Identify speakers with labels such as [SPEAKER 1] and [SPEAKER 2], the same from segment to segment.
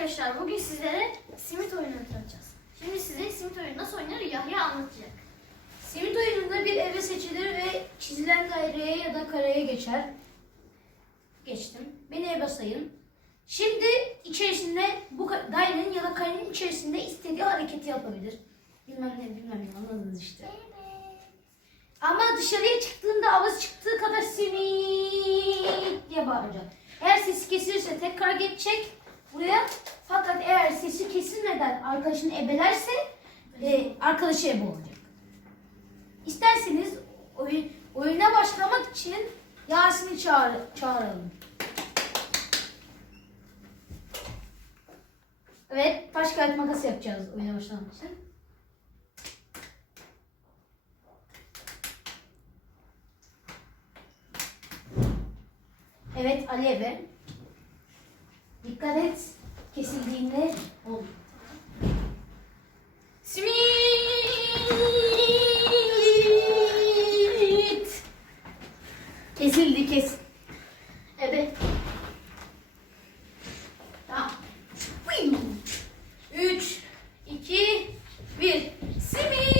[SPEAKER 1] arkadaşlar bugün sizlere simit oyunu tanıtacağız. Şimdi size simit oyunu nasıl oynanır Yahya anlatacak.
[SPEAKER 2] Simit oyununda bir eve seçilir ve çizilen daireye ya da kareye geçer. Geçtim. Beni eve sayın. Şimdi içerisinde bu dairenin ya da karenin içerisinde istediği hareketi yapabilir. Bilmem ne bilmem ne anladınız işte. Ama dışarıya çıktığında avaz çıktığı kadar simit diye bağıracak. Eğer sesi kesilirse tekrar geçecek buraya. Fakat eğer sesi kesilmeden arkadaşını ebelerse e, arkadaşı ebe olacak. İsterseniz oyun, oyuna başlamak için Yasin'i çağır, çağıralım. Evet, taş kağıt makas yapacağız oyuna başlamak için. Evet, Ali ebe. Dikkat et, kesildiğinde. Kesildi kes. Evet. Tamam. Üç, iki, bir. Simit.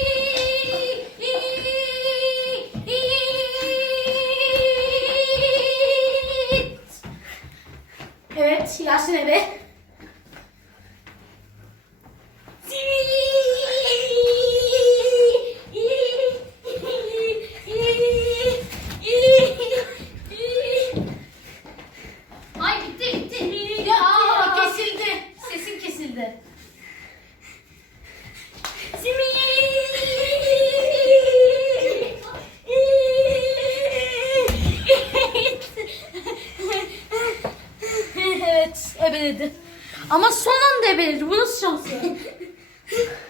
[SPEAKER 2] Evet, Yasin ebe. Ama son anda ebeledi. Bu nasıl şans ya?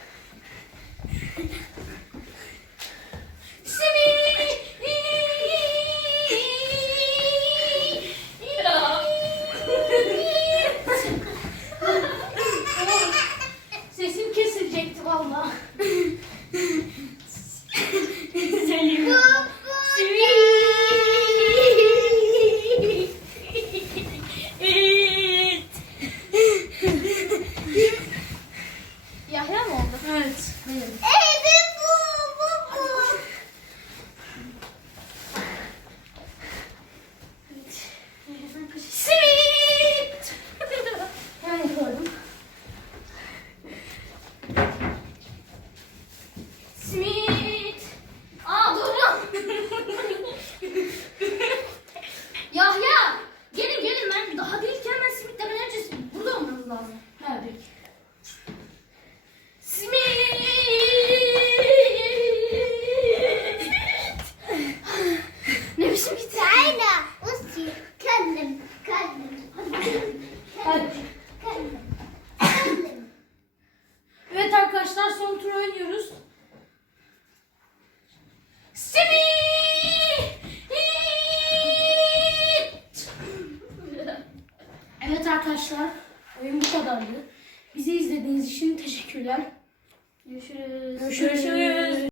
[SPEAKER 2] Simit. Arkadaşlar oyun bu kadardı. Bizi izlediğiniz için teşekkürler.
[SPEAKER 1] Görüşürüz.
[SPEAKER 2] Görüşürüz.